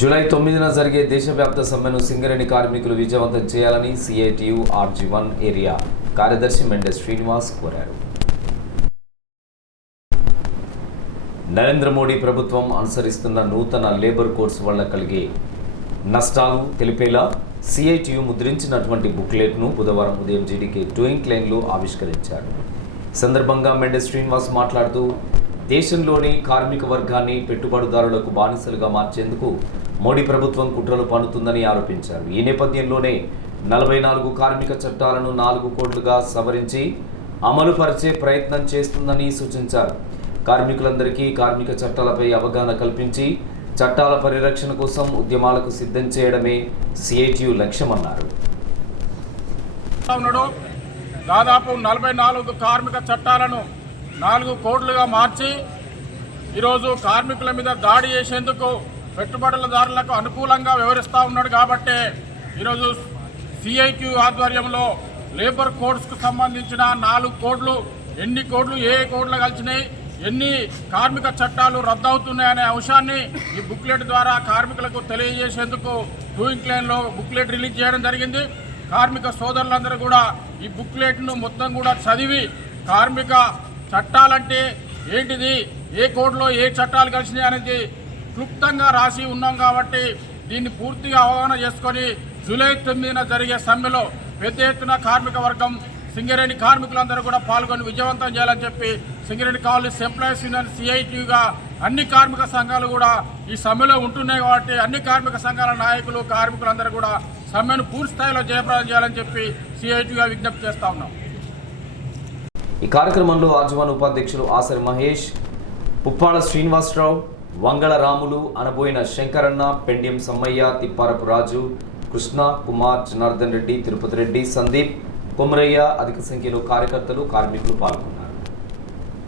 July తొమ్మిదిన జరిగే దేశవ్యాప్త సమ్మెను సింగరేణి కార్మికులు విజయవంతం చేయాలని సిఐటియు ఆర్జీ వన్ ఏరియా కార్యదర్శి మెండెస్ శ్రీనివాస్ కోరారు. నరేంద్ర మోడీ ప్రభుత్వం అనుసరిస్తున్న నూతన లేబర్ కోడ్స్ వల్ల కలిగే నష్టాలు తెలిపేలా సిఐటియు ముద్రించినటువంటి బుక్లెట్ను బుధవారం ఉదయం జీడీకే డూయింగ్ లైన్లో ఆవిష్కరించారు. సందర్భంగా మెండెస్ శ్రీనివాస్ మాట్లాడుతూ దేశంలోని కార్మిక వర్గాన్ని పెట్టుబడిదారులకు బానిసలుగా మార్చేందుకు మోడీ ప్రభుత్వం కుట్రలు పన్నుతుందని ఆరోపించారు. ఈ నేపథ్యంలోనే నలభై నాలుగు కార్మిక చట్టాలను నాలుగు కోట్లుగా సవరించి అమలుపరిచే ప్రయత్నం చేస్తుందని సూచించారు. కార్మికులందరికీ కార్మిక చట్టాలపై అవగాహన కల్పించి చట్టాల పరిరక్షణ కోసం ఉద్యమాలకు సిద్ధం చేయడమే సిఐటియు లక్ష్యమన్నారు. దాదాపు నలభై నాలుగు కార్మిక చట్టాలను నాలుగు కోట్లుగా మార్చి ఈరోజు కార్మికుల మీద దాడి చేసేందుకు పెట్టుబడులదారులకు అనుకూలంగా వివరిస్తూ ఉన్నాడు కాబట్టి ఈరోజు సిఐక్యూ ఆధ్వర్యంలో లేబర్ కోడ్స్కు సంబంధించిన నాలుగు కోడ్లు ఎన్ని కోడ్లు ఏ కోడ్లు కలిసినాయి ఎన్ని కార్మిక చట్టాలు రద్దవుతున్నాయనే అంశాన్ని ఈ బుక్లెట్ ద్వారా కార్మికులకు తెలియజేసేందుకు డూయింగ్ క్లైన్లో బుక్లెట్ రిలీజ్ చేయడం జరిగింది. కార్మిక సోదరులందరూ కూడా ఈ బుక్లెట్ను మొత్తం కూడా చదివి కార్మిక చట్టాలంటే ఏంటిది? ఏ కోర్టులో ఏ చట్టాలు కలిసినాయి అనేది క్లుప్తంగా రాసి ఉన్నాం కాబట్టి దీన్ని పూర్తిగా అవగాహన చేసుకొని జూలై తొమ్మిదిన జరిగే సమ్మెలో పెద్ద ఎత్తున కార్మిక వర్గం సింగరేణి కార్మికులందరూ కూడా పాల్గొని విజయవంతం చేయాలని చెప్పి సింగరేణి కాలేజ్ ఎంప్లాయీస్ యూనియన్ సిఐటిగా అన్ని కార్మిక సంఘాలు కూడా ఈ సమ్మెలో ఉంటున్నాయి కాబట్టి అన్ని కార్మిక సంఘాల నాయకులు కార్మికులందరూ కూడా సమ్మెను పూర్తి స్థాయిలో జయప్రదం చేయాలని చెప్పి సిఐటిగా విజ్ఞప్తి చేస్తా ఉన్నాం. ఈ కార్యక్రమంలో ఆజవాన్ ఉపాధ్యక్షులు ఆసర్ మహేష్ పుప్పాళ శ్రీనివాసరావు వంగళ రాములు అనబోయిన శంకరన్న పెండ్యం సమ్మయ్య తిప్పారపు రాజు కృష్ణ కుమార్ జనార్దన్ రెడ్డి తిరుపతి రెడ్డి సందీప్ కొమరయ్య అధిక సంఖ్యలో కార్యకర్తలు కార్మికులు పాల్గొన్నారు.